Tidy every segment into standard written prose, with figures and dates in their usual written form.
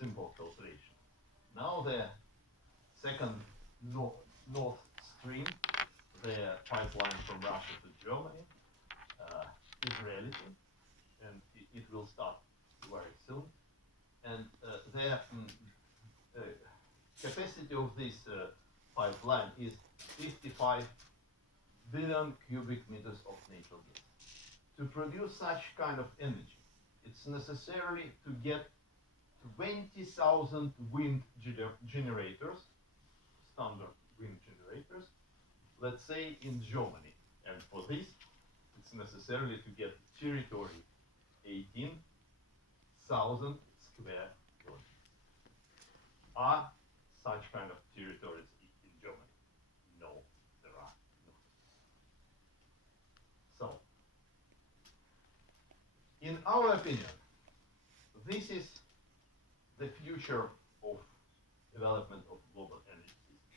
simple calculation. Now the second North Stream, the pipeline from Russia to Germany, is reality, and it will start very soon. And the capacity of this pipeline is 55 billion cubic meters of natural gas. To produce such kind of energy, it's necessary to get 20,000 wind generators, standard wind generators, let's say in Germany. And for this, it's necessary to get territory 18,000 square kilometers. Are such kind of territories in Germany? No, there are not. So, in our opinion, this is the future of development of global energy system.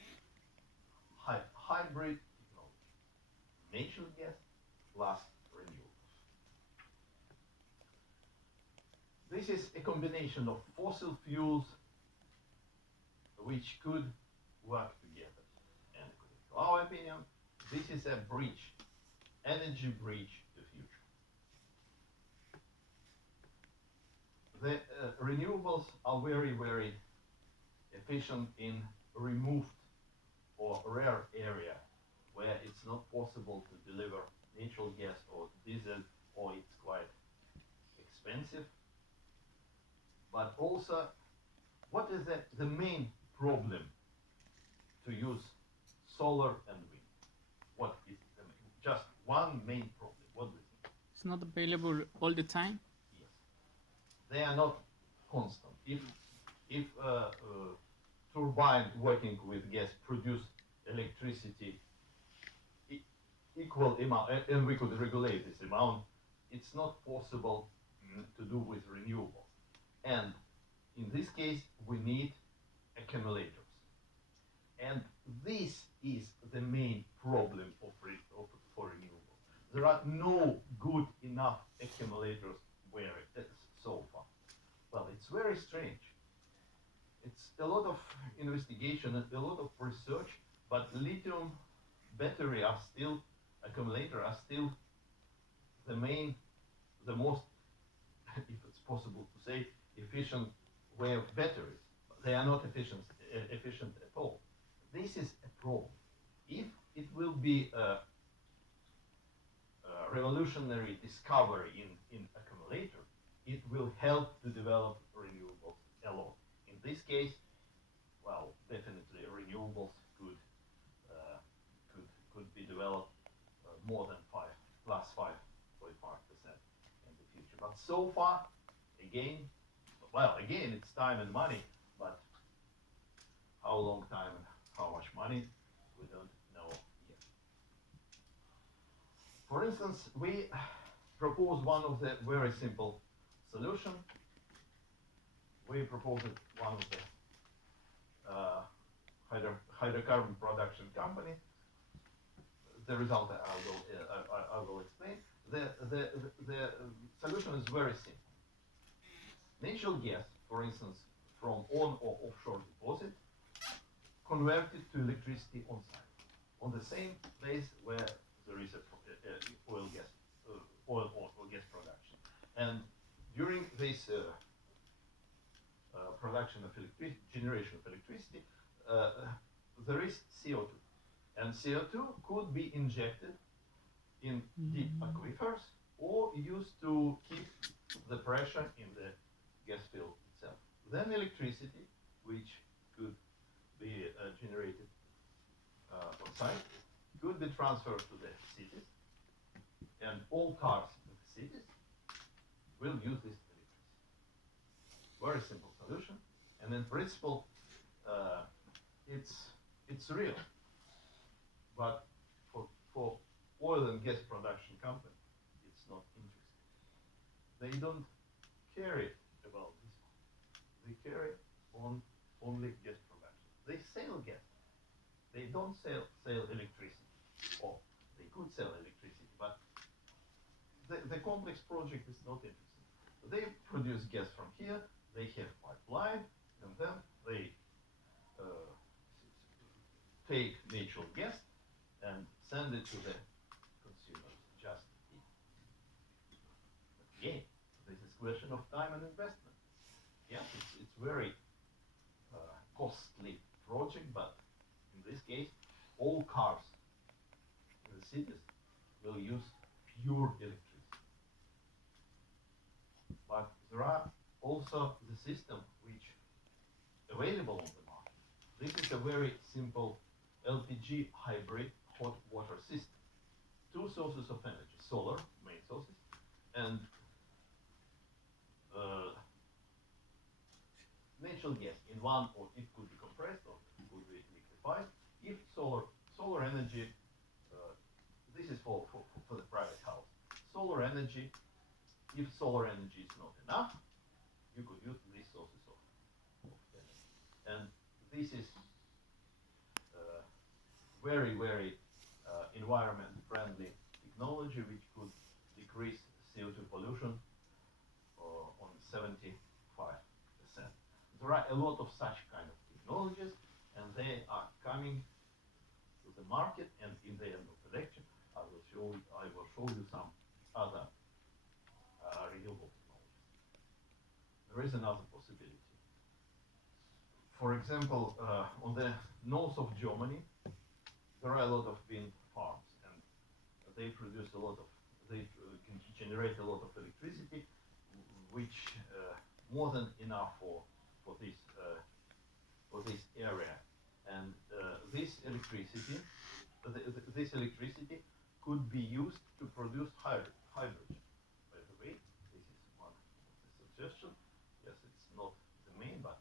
Hybrid technology, natural gas plus renewables. This is a combination of fossil fuels which could work together. And to our opinion, this is a bridge, energy bridge to future. The renewables are very, very efficient in removed or rare area where it's not possible to deliver natural gas or diesel, or it's quite expensive. But also, what is the main problem to use solar and wind? What is just one main problem? What do you think? It's not available all the time. Yes, they are not constant. If turbine working with gas produce electricity equal amount, and we could regulate this amount, it's not possible to do with renewables. And in this case, we need accumulators. And this is the main problem for renewables. There are no good enough accumulators so far. Well, it's very strange. It's a lot of investigation and a lot of research, but lithium battery are still, accumulator are still the most, if it's possible to say, efficient way of batteries. They are not efficient at all. This is a problem. If it will be a revolutionary discovery in accumulator, it will help to develop renewables a lot. In this case, well, definitely renewables could be developed more than plus 5.5% in the future. But so far, again, it's time and money, but how long time and how much money, we don't know yet. For instance, we propose one of the very simple solution. We proposed one of the hydrocarbon production company. The result I will explain. The solution is very simple. Natural gas, for instance, from on or offshore deposit, converted to electricity on site, on the same place where there is oil or gas production. And during this production of generation of electricity, there is CO2. And CO2 could be injected in deep aquifers or used to keep the pressure in the gas field itself. Then electricity, which could be generated on site, could be transferred to the cities, and all cars in the cities will use this electricity. Very simple solution, and in principle, it's real. But for oil and gas production company, it's not interesting. They don't care about this one. They care on only gas production. They sell gas. They don't sell electricity. Or they could sell electricity, but the complex project is not interesting. They produce gas from here. They have pipeline. pipeline, and then they take natural gas and send it to the consumers. Just again, this is question of time and investment. Yes, it's very costly project, but in this case, all cars in the cities will use pure electricity. But there are also the system which available on the market. This is a very simple LPG hybrid hot water system. Two sources of energy, solar, main sources, and natural gas in one, or it could be compressed or it could be liquefied. If solar energy, this is for the private house. Solar energy, if solar energy is not enough, you could use these sources of energy. And this is very, very environment friendly technology which could decrease CO2 pollution on 75%. There are a lot of such kind of technologies, and they are coming to the market. And in the end of the lecture, I will show you some other renewable technologies. There is another possibility. For example, on the north of Germany, there are a lot of wind farms, and they produce a lot of, they can generate a lot of electricity, which more than enough for this area. And this electricity could be used to produce hydrogen. By the way, this is one of the suggestions. Yes, it's not the main, but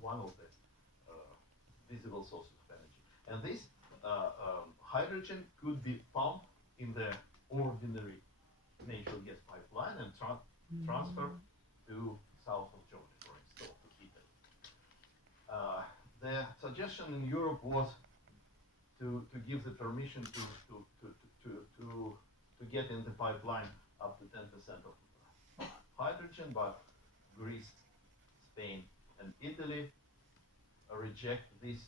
one of the visible sources of energy. And this hydrogen could be pumped in the ordinary natural gas pipeline and transferred to south of Germany, for instance, to Italy. The suggestion in Europe was to give the permission to get in the pipeline up to 10% of hydrogen, but Greece, Spain, and Italy reject this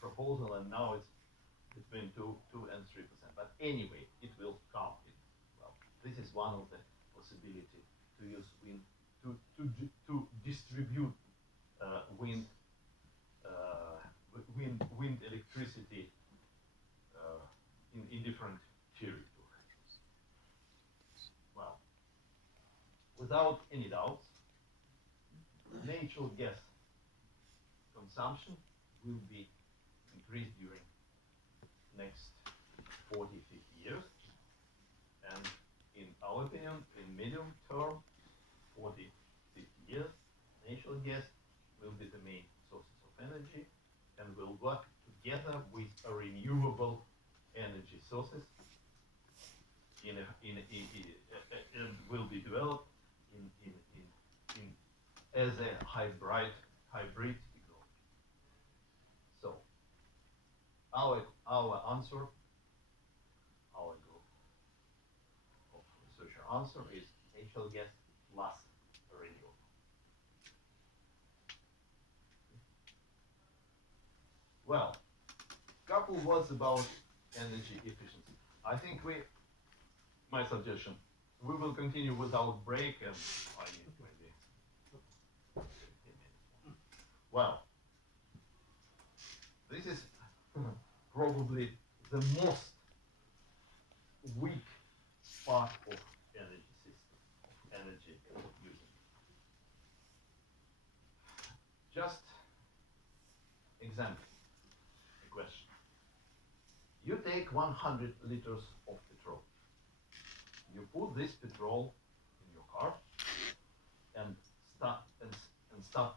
proposal, and now it's between 2 and 3%. But anyway, it will come. Well, this is one of the possibility to use wind to distribute wind electricity in different territories. Well, without any doubts, natural gas consumption will be increased during next 40, 50 years. And in our opinion, in medium term, 40, 50 years, natural gas will be the main sources of energy and will work together with renewable energy sources and will be developed as a hybrid technology. So our answer, our group of researcher answer is natural gas plus renewable. Well, couple words about energy efficiency. I think my suggestion, we will continue without break, and I need maybe 15 minutes. Well, this is probably the most weak part of energy system, of energy using. Just example, a question. You take 100 liters of petrol. You put this petrol in your car and start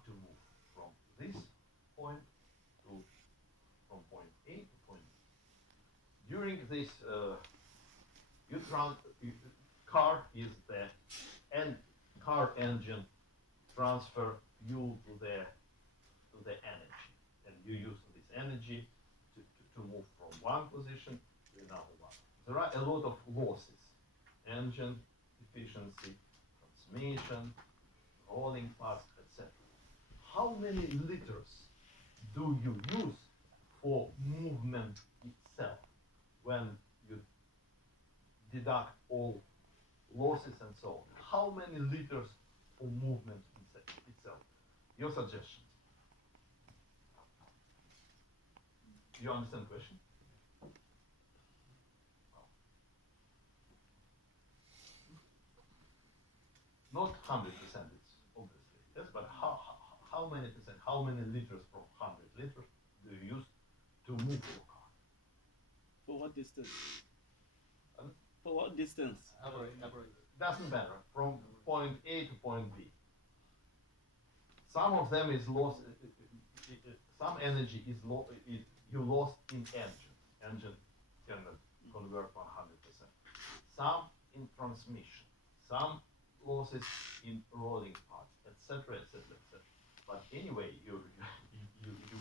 to move from this point from point A to point B. During this, car is car engine transfer fuel to the energy, and you use this energy to move from one position to another one. There are a lot of losses: engine efficiency, transmission, rolling parts, etc. how many liters do you use for movement itself when you deduct all losses and so on? How many liters for movement itself? Your suggestions. You understand the question? Not 100%, it's obviously, yes, but how many percent, how many liters per 100 liters do you use to move your car? For what distance? Pardon? For what distance? Doesn't matter, from point A to point B. Some of them is lost, some energy is you lost in engine. Engine cannot convert 100%. Some in transmission, some losses in rolling parts, etc., etc., etc. But anyway, you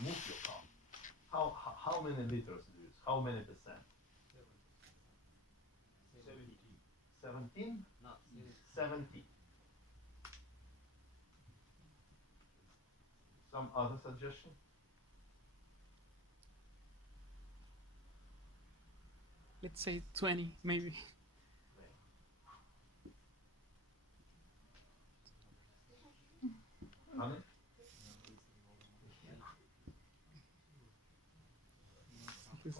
move your car. How many liters do you use? How many percent? 17? 70. Some other suggestion? Let's say 20, maybe. Honey?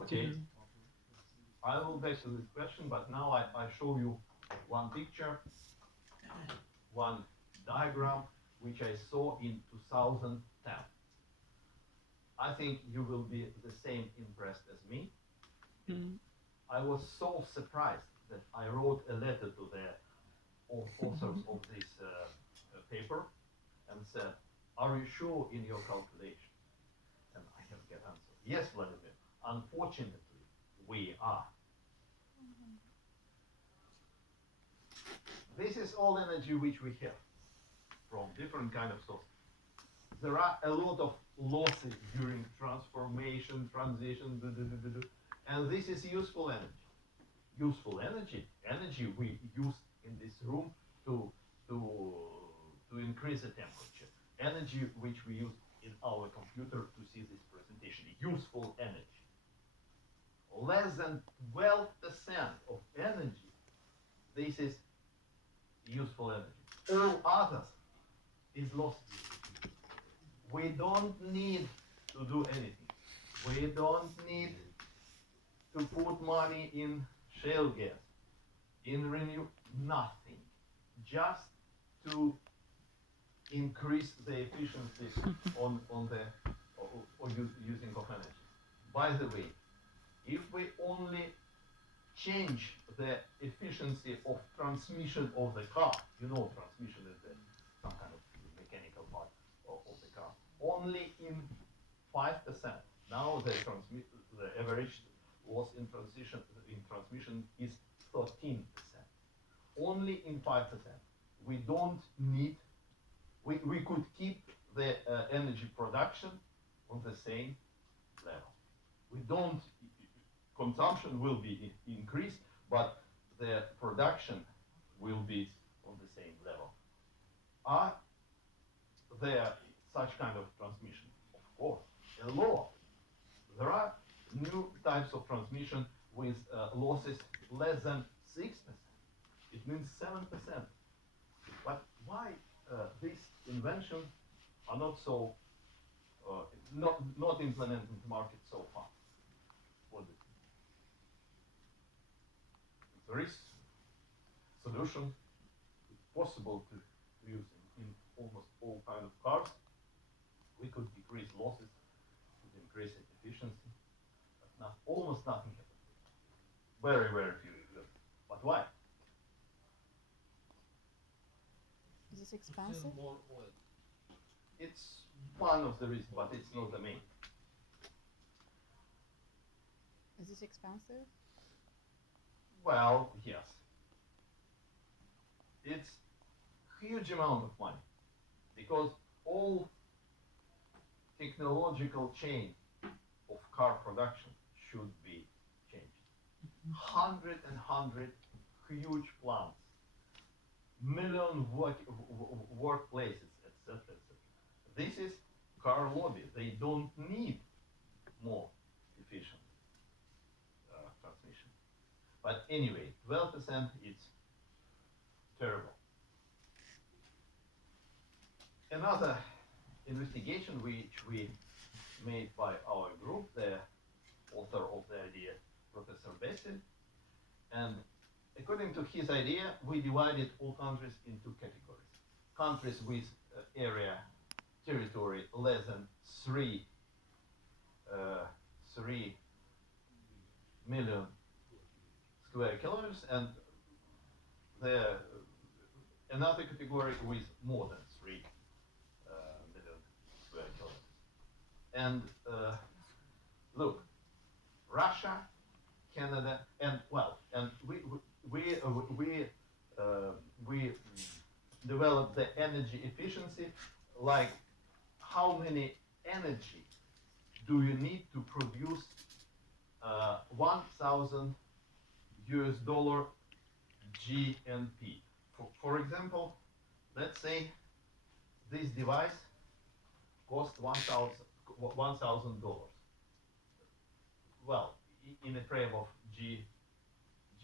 Okay. I will back to this question, but now I show you one picture, one diagram, which I saw in 2010. I think you will be the same impressed as me. Mm. I was so surprised that I wrote a letter to the authors of this paper and said, are you sure in your calculation? And I have get answer. Yes, Vladimir, unfortunately, we are. This is all energy which we have from different kind of sources. There are a lot of losses during transformation, transition, and this is useful energy. Useful energy, energy we use in this room to increase the temperature. Energy which we use in our computer to see this presentation. Useful energy. Less than 12% of energy, this is useful energy. All others is lost. We don't need to do anything. We don't need to put money in shale gas, in renew, nothing. Just to increase the efficiency on using of energy. By the way, if we only change the efficiency of transmission of the car, you know transmission is some kind of mechanical part of the car, only in 5%. Now the average loss in transmission is 13%. Only in 5%. We don't need, we could keep the energy production on the same level. We don't, consumption will be increased, but the production will be on the same level. Are there such kind of transmission? Of course, a lot. There are new types of transmission with losses less than 6%. It means 7%. But why these inventions are not so not implemented in the market so far? What is it? There is solution. It's possible to use in almost all kind of cars. We could decrease losses, could increase efficiency, but almost nothing happens. Very, very few. But why? Is this expensive? It's one of the reasons, but it's not the main. Is this expensive? Well, yes. It's huge amount of money because all technological chain of car production should be changed. 100 huge plants, million workplaces, etc., etc. this is car lobby. They don't need more efficient transmission. But anyway, 12% is terrible. Another investigation which we made by our group, the author of the idea, Professor Bessil, and according to his idea, we divided all countries into categories. Countries with area, territory less than 3 million square kilometers, and the another category with more than 3 million square kilometers. And look, Russia, Canada, and we developed the energy efficiency, like how many energy do you need to produce 1,000 US dollar GNP. For example, let's say this device cost $1,000. Well, in a frame of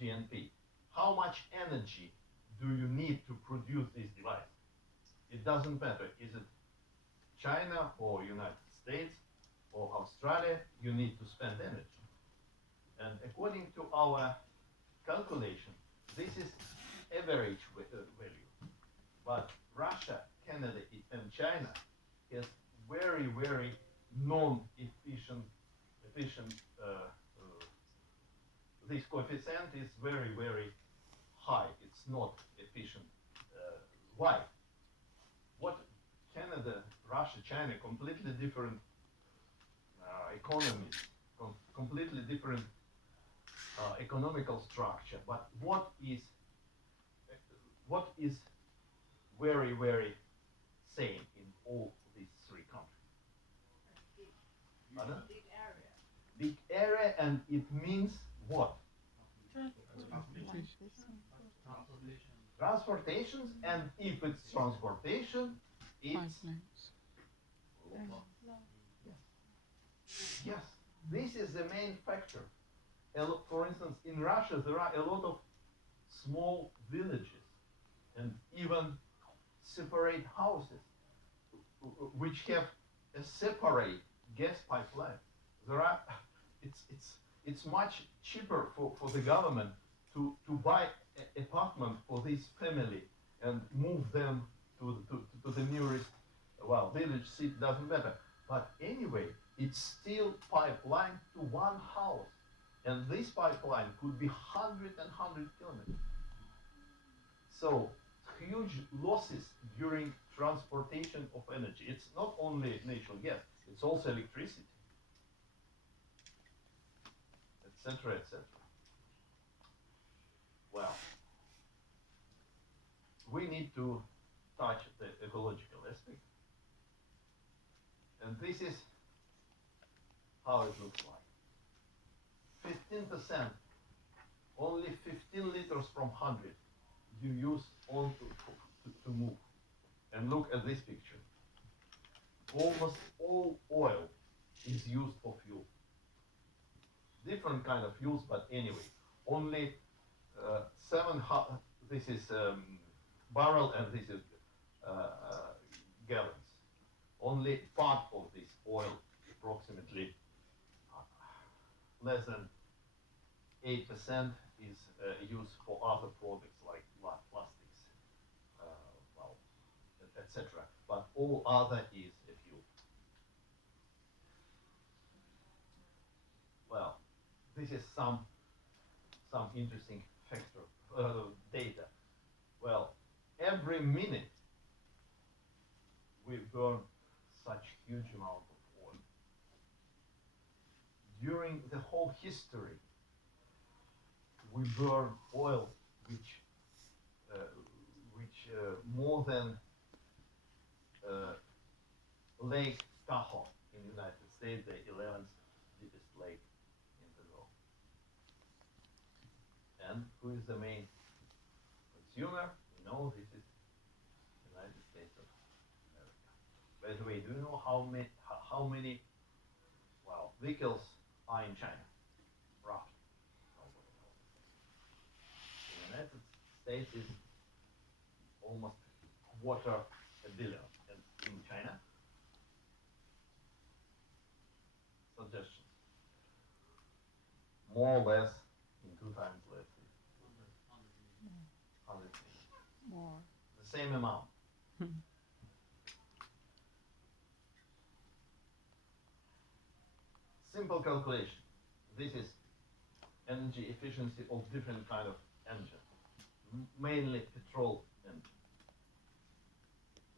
GNP. How much energy do you need to produce this device? It doesn't matter. Is it China or United States or Australia? You need to spend energy. And according to our calculation, this is average value. But Russia, Canada, and China has very, very non-efficient. This coefficient is very, very high. It's not efficient. Why? What Canada, Russia, China, completely different economies, completely different economical structure. But what is very, very same in all these 3 countries? Pardon? Big area, and it means what? Transportations, and if it's transportation, it's Pipelines. yes. This is the main factor. For instance, in Russia, there are a lot of small villages and even separate houses which have a separate gas pipeline. It's much cheaper for the government to buy an apartment for this family and move them to the nearest village, city, doesn't matter. But anyway, it's still pipeline to one house, and this pipeline could be 100 kilometers. So huge losses during transportation of energy. It's not only natural gas; it's also electricity, etc., etc. Well, we need to touch the ecological aspect, and this is how it looks like. 15%, only 15 liters from 100 you use on to move. And look at this picture. Almost all oil is used for fuel. Different kind of fuels, but anyway, only this is barrel, and this is gallons. Only part of this oil, approximately less than 8%, is used for other products like plastics, etc. But all other is a fuel. Well, this is some interesting data. Well, every minute we burn such huge amount of oil. During the whole history, we burn oil which more than Lake Tahoe in the United States, the 11th deepest lake in the world. And who is the main consumer? We know this is United States of America. By the way, do you know how many vehicles are in China? Roughly. Nobody knows. The United States is almost quarter a billion, and in China, suggestions, more or less in 2 times less, 100 million. More. The same amount. Simple calculation. This is energy efficiency of different kind of engine, mainly petrol engine.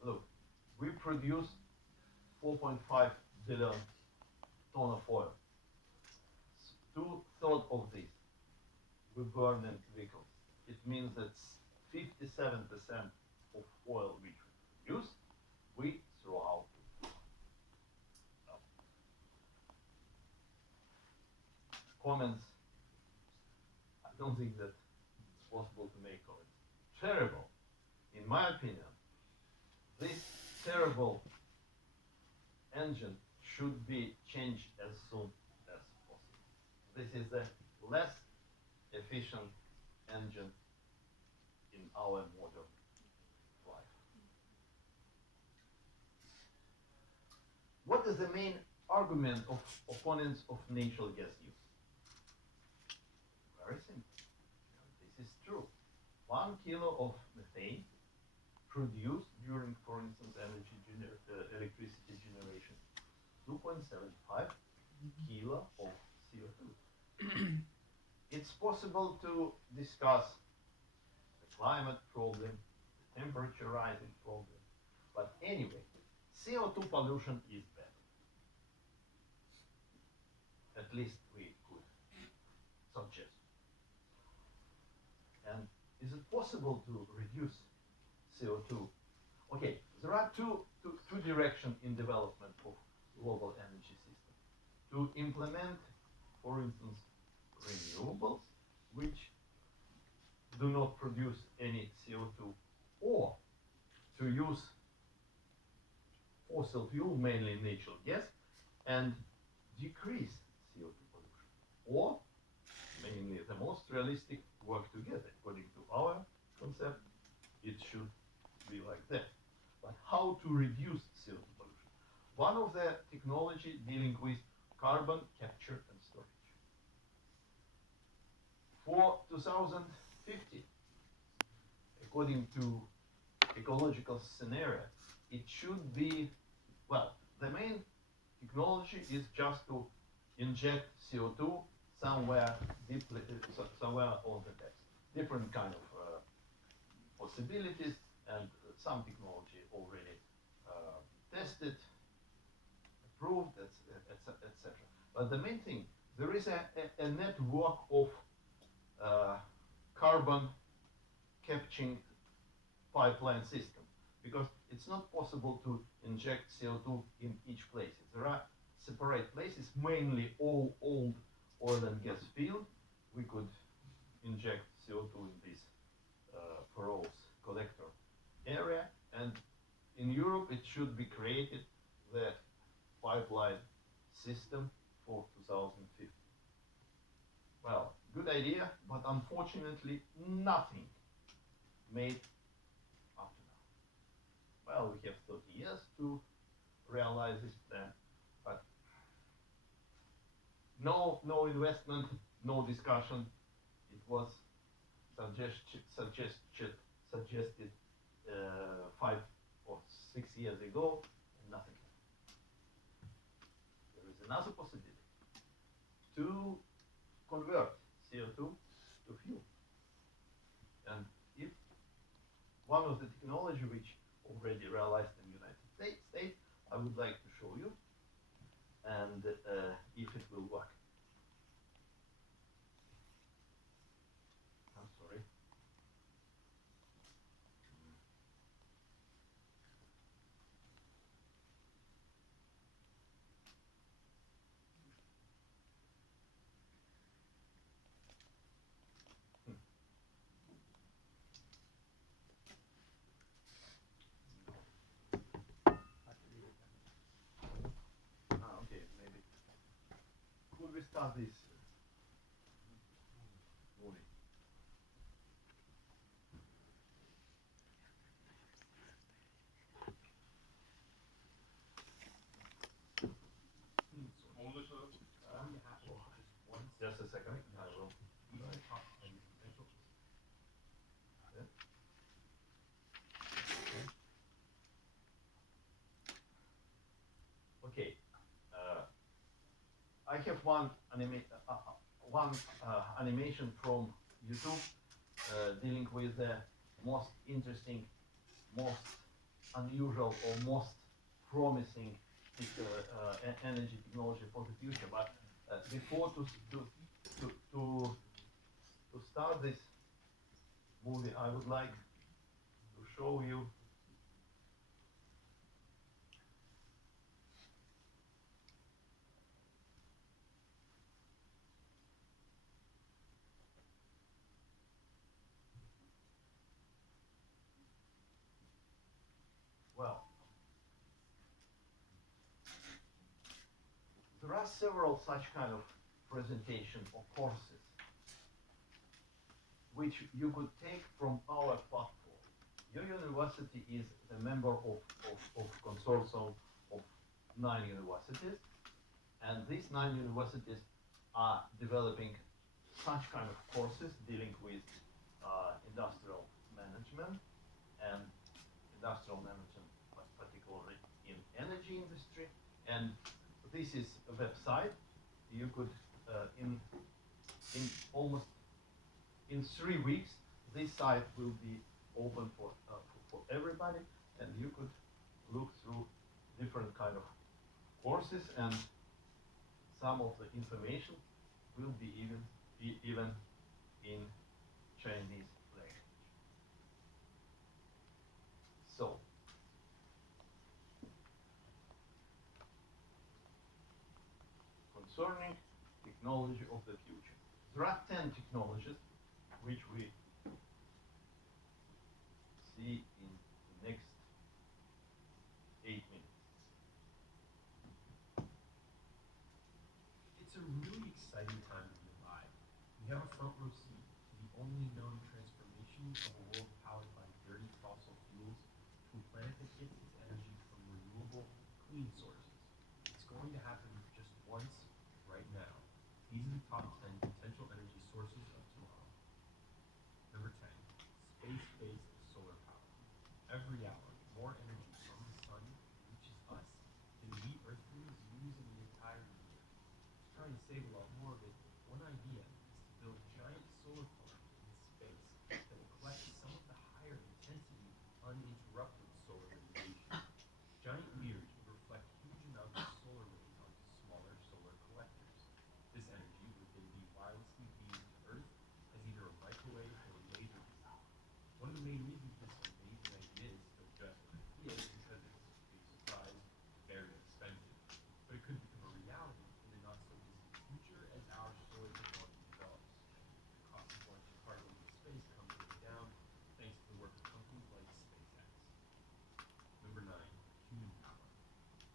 Look, we produce 4.5 billion ton of oil. 2/3 of this we burn in vehicles. It means that 57% of oil which we produce, we throw out. Comments, I don't think that it's possible to make comments. Terrible. In my opinion, this terrible engine should be changed as soon as possible. This is the less efficient engine in our modern life. What is the main argument of opponents of natural gas use? Very simple. This is true. 1 kilo of methane produced during, for instance, electricity generation, 2.75 kilo of CO2. It's possible to discuss the climate problem, the temperature rising problem, but anyway, CO2 pollution is bad. At least we could suggest. And is it possible to reduce CO2? Okay, there are two directions in development of global energy system. To implement, for instance, renewables, which do not produce any CO2, or to use fossil fuel, mainly natural gas, and decrease CO2 pollution. Or, mainly the most realistic, work together. According to our concept, it should be like that. But how to reduce CO2 pollution? One of the technology dealing with carbon capture and storage. For 2050, according to ecological scenario, it should be, the main technology is just to inject CO2 somewhere deeply, somewhere on the text. Different kind of possibilities, and some technology already tested, approved, etc. But the main thing, there is a network of carbon capturing pipeline system, because it's not possible to inject CO2 in each place. There are separate places, mainly all old oil and gas field. We could inject CO2 in this Perros collector area, and in Europe it should be created the pipeline system for 2050. Well, good idea, but unfortunately nothing made up to now. Well, we have 30 years to realize this plan, but no investment, no discussion. It was suggested 5 or 6 years ago, and nothing happened. There is another possibility to convert CO2 to fuel. And if one of the technology which already realized in the United States, I would like to show you, and if it will work. I'm sorry. start this movie. Just a second, I will. Yeah. Okay. I have one animation from YouTube dealing with the most interesting, most unusual, or most promising energy technology for the future. But before to start this movie, I would like to show you. Well, there are several such kind of presentation or courses which you could take from our platform. Your university is a member of consortium of 9 universities, and these 9 universities are developing such kind of courses dealing with industrial management and industrial management, particularly in energy industry. And this is a website. You could in almost in 3 weeks, this site will be open for everybody, and you could look through different kind of courses, and some of the information will be even in Chinese language. So, concerning technology of the future, there are 10 technologies which we see in the next 8 minutes. It's a really exciting time to be alive. We have a front row seat to the only known transformation of a world powered by dirty fossil fuels to a planet that gets its energy from renewable, clean sources. It's going to happen just once, right now. These are the top 10 potential energy sources of tomorrow. Number 10, space-based solar power. Every hour, more energy from the sun reaches us than we Earthlings use in the entire year. It's trying to save a lot more of it. One idea is to build giant solar farms in space that will collect some of the higher intensity, uninterrupted solar radiation. Giant mirrors would reflect huge amounts of solar rays onto smaller solar collectors. This energy would then be wirelessly beamed to Earth as either a microwave or laser beam. One of the main reasons this amazing idea is still just an idea is because it's a big surprise, very expensive. But it could become a reality in the not so distant future as our solar technology develops. The cost of launching cargo into space comes way down thanks to the work of companies like SpaceX. Number 9, human power.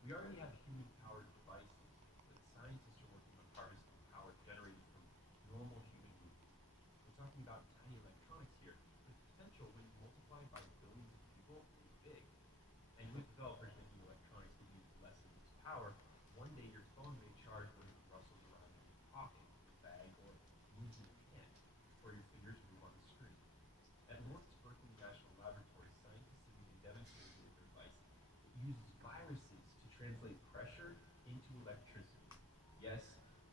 We already have human-powered devices, but scientists are working on harvesting power generated from normal human movement. We're talking about tiny electronics here, but the potential when multiplied by billions of people is big. And with developers making electronics that use less of this power, one day your phone may charge when it rustles around in your pocket, your bag, or moves in your hand, or your fingers move on the screen. At North's Berkeley National Laboratory, scientists have even demonstrated with their device that uses viruses to translate pressure into electricity. Yes,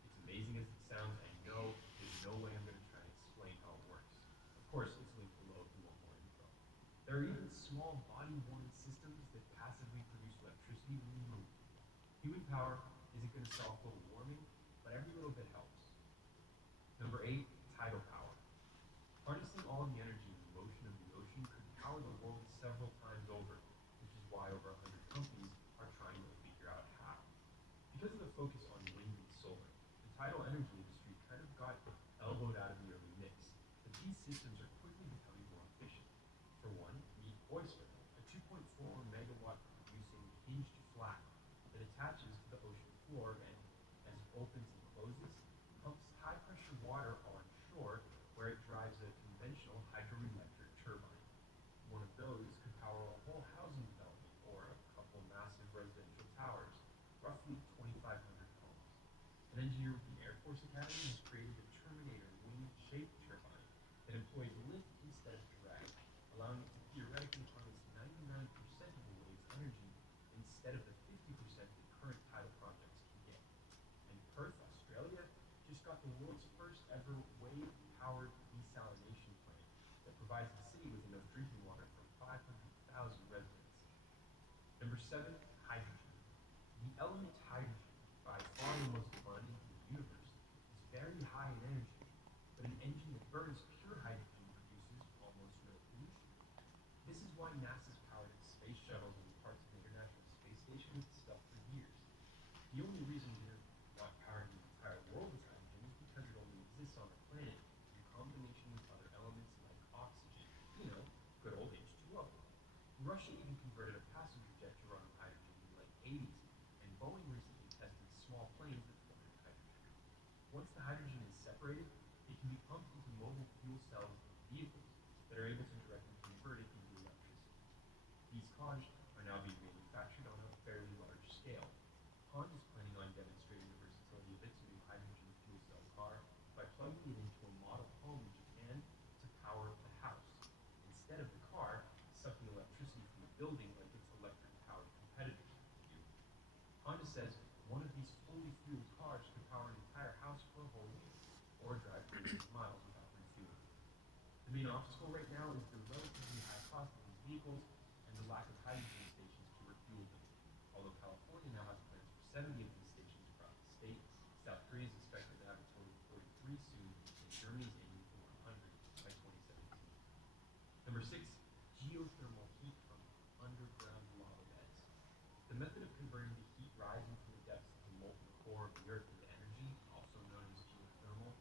it's amazing as it sounds. I know there's no way I'm going to try and explain how it works. Of course, it's linked below if you want more info. There are even small body-worn systems that passively produce electricity when you move. Human power isn't going to solve global warming, but every little bit helps. Number 8, tidal power. Harnessing all of the energy in the motion of the ocean could power the world several times over, which is why over 100 companies are trying to figure out how. Because of the focus on wind and solar, the tidal energy industry kind of got elbowed out of the early mix, but these systems are quickly becoming more efficient. For one, meet Oyster, a 2.4 megawatt producing hinged flat that attaches to the ocean floor, and as it opens and closes, An engineer with the Air Force Academy has created the Terminator wing-shaped turbine that employs lift instead of drag, allowing it to theoretically harness 99% of the wave's energy instead of the 50% that current tidal projects can get. And Perth, Australia, just got the world's first ever wave-powered desalination plant that provides the city with enough drinking water for 500,000 residents. Number 7, hydrogen. The element hydrogen, by far the most abundant in the universe, is very high in energy, but an engine that burns pure hydrogen produces almost no pollution. This is why NASA's powered its space shuttles and parts of the International Space Station with stuff for years. The only reason we're not powering the entire world with hydrogen is because it only exists on our planet in combination with other elements like oxygen. You know, good old H2O. Russia even converted a passenger jet to run on hydrogen in the late 80s, and Boeing recently tested small planes that fly on hydrogen. Once the hydrogen is separated, it can be pumped into mobile fuel cells of vehicles that are able to directly convert it into electricity. These cars are now being manufactured on a fairly large scale. Honda's planning on demonstrating the versatility of its new hydrogen fuel cell car by plugging it into a model home in Japan to power the house, instead of the car sucking electricity from the building like its electric-powered competitors do. Honda says one of these fully fueled cars could power an entire house for a whole year, or drive millions of miles without refueling. The main obstacle right now is the relatively high cost of these vehicles and the lack of hydrogen stations to refuel them. Although California now has plans for 70 of these stations across the state, South Korea is expected to have a total of 43 soon, and Germany is aiming for 100 by 2017. Number 6, geothermal heat from underground lava beds. The method of converting the heat rising from the depths of the molten core of the Earth into energy, also known as geothermal,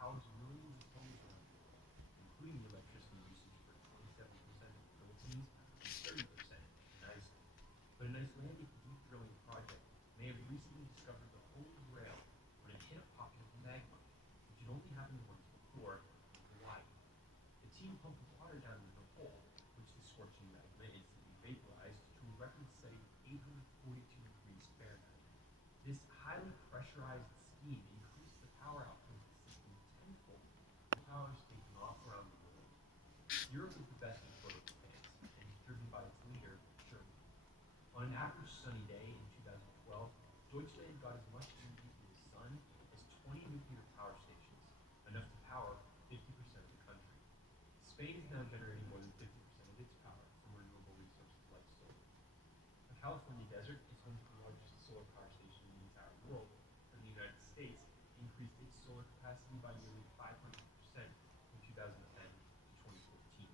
powers millions of homes around the world, including the electricity usage for 27% of the Philippines and 30% in Iceland. But an Icelandic deep drilling project may have recently discovered the Holy Grail when it hit a pocket of magma, which had only happened once before in Hawaii. The team pumped water down into the hole, which the scorching magma instantly vaporized to a record-setting 842 degrees Fahrenheit. This highly pressurized steam increased the power output of the system tenfold, with power taking off around the world. Europe is the best in photo plants, and is driven by its leader, Germany. On an average sunny day in 2012, Deutschland got as much energy from the sun as 20 nuclear power stations, enough to power 50% of the country. Spain is now generating more than 50% of its power from renewable resources like solar. The California desert is home to the largest solar power station in the entire world, and the United States increased its solar capacity by nearly 500% from 2010 to 2014.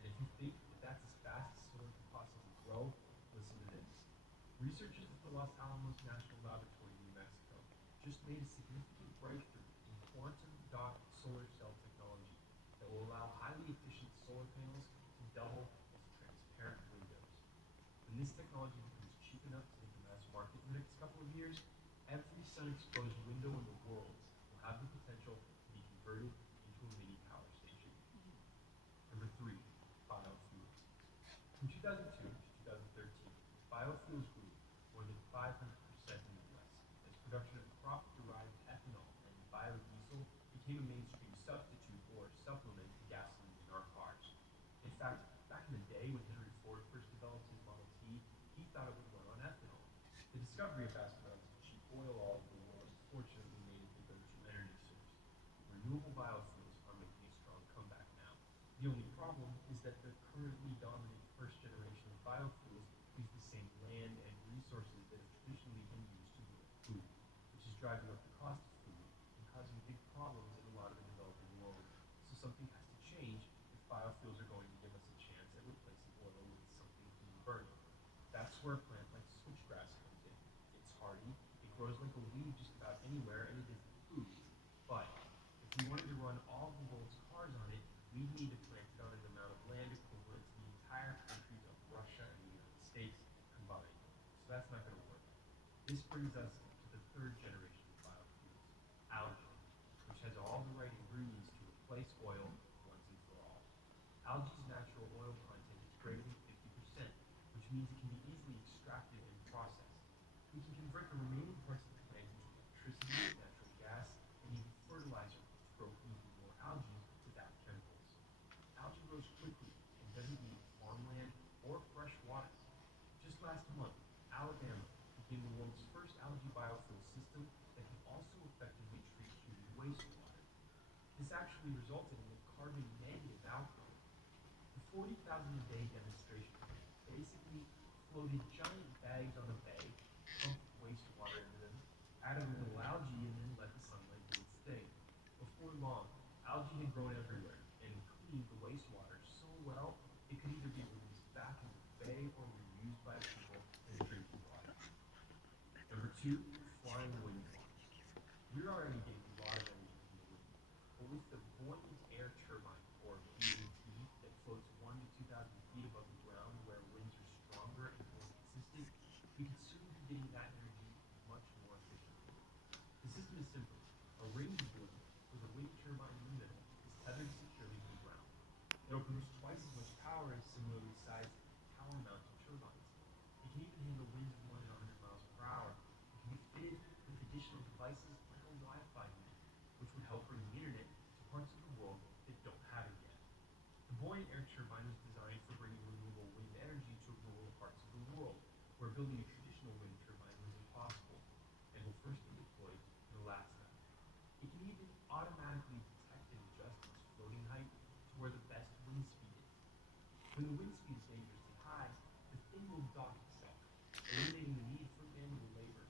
And if you think that that's as fast as solar can possibly grow, listen to this. Researchers at the Los Alamos National Laboratory in New Mexico just made a significant breakthrough in quantum dot solar cell technology that will allow highly efficient solar panels to double as transparent windows. When this technology becomes cheap enough to hit the mass market in the next couple of years, every sun-exposed window in the world will have the potential to be converted into a mini power station. Number 3, biofuels. From 2002 to 2013, biofuels grew more than 500% in the US as production of crop-derived ethanol and biodiesel became a mainstream substitute or supplement to gasoline in our cars. In fact, back in the day when Henry Ford first developed his Model T, he thought it would run on ethanol. The discovery of vast amounts of cheap oil all over the world fortunately made it the go-to energy source. Renewable biofuels are making a strong comeback now. The only problem is that the currently dominant first generation of biofuels use the same land and resources that have traditionally been used to grow food, which is driving up the cost of food and causing big problems in a lot of the developing world. So something has to change if biofuels are going to give us a chance at replacing oil with something clean burning. That's where a plant like switchgrass comes in. It's hardy, it grows like a weed just about anywhere, and it isn't food. But if we wanted to run all the world's cars on it, we'd need to plant it on an amount of land equivalent to the entire countries of Russia and the United States combined. So that's not going to work. This brings us to the 3rd generation of biofuels, algae, which has all the right ingredients to replace oil once and for all. Algae's natural oil content is greater than 50%, which means it can be easily extracted and processed. We can convert the remaining parts of the plant into electricity, natural became the world's first algae biofuel system that can also effectively treat human wastewater. This actually resulted in a carbon negative outcome. The 40,000 a day demonstration basically floated giant bags on a bay, pumped wastewater into them, added a little algae, and then let the sunlight do its thing. Before long, algae had grown everywhere and cleaned the wastewater so well it could either be released back into the bay or reused by people as drinking water. Number two, flying wind farms. We're already getting a lot of energy from the wind, but with the buoyant air turbine, or BAT, that floats 1 to 2,000 feet above the ground where winds are stronger and more consistent, we could soon be getting that energy much more efficiently. The system is simple. A ringed balloon with a wind turbine in the middle is tethered securely to the ground. It will produce twice as much power as similarly sized tower-mounted turbines. It can even handle winds of more than 100 miles per hour. It can be fitted with additional devices like a Wi-Fi unit, which would help bring the internet to parts of the world that don't have it yet. The buoyant air turbine was designed for bringing renewable wind energy to rural parts of the world, where building a traditional wind turbine was impossible, and will first be deployed in Alaska. It can even automatically detect and adjust its floating height to where the best wind speed is. When the wind speed is dangerously high, the thing will dock itself, eliminating the need for manual labor.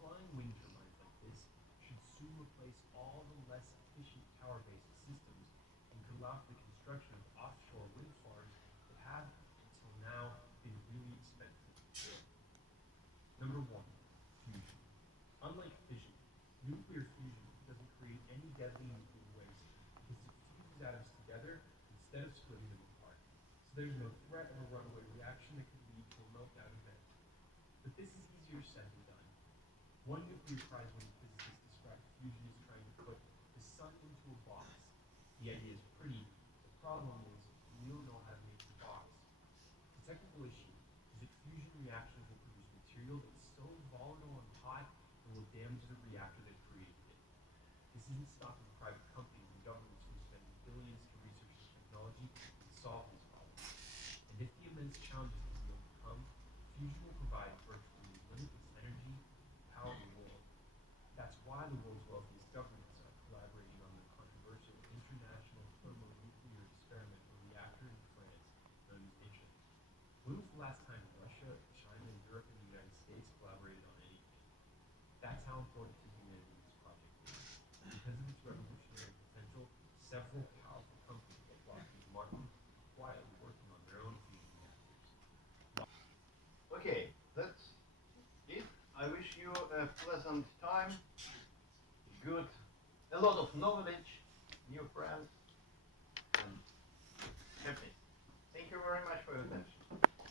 Flying wind turbines like this should soon replace all the less efficient tower-based systems and could allow for the construction of offshore wind farms that have, until now, been really expensive to build. Number one, fusion. Unlike fission, nuclear fusion doesn't create any deadly nuclear waste because it fuses atoms together instead of splitting them apart. So there's no threat of a runaway reaction that could lead to a meltdown event. But this is easier said than done. One nuclear prize-winning physicist described fusion as trying to put the sun into a box. The idea is pretty. The problem is we don't know how to make the box. The technical issue is that fusion reactions will produce material that's so volatile and hot it will damage the reactor that created it. This isn't stopping private companies and governments from spending billions to research this technology and solve these problems. And if the immense challenges can be overcome, fusion will provide virtually limitless energy to power the world. That's why the world's wealthiest governments are collaborating on the controversial International Thermonuclear Experimental Reactor in France, known as ITER. When was the last time Russia, China, Europe, and the United States collaborated on anything? That's how important to humanity this project is. Because of its revolutionary potential, several powerful companies like Lockheed Martin are quietly working on their own fusion reactors. Okay, that's it. I wish you a pleasant time, a lot of knowledge, new friends, and happiness. Thank you very much for your attention.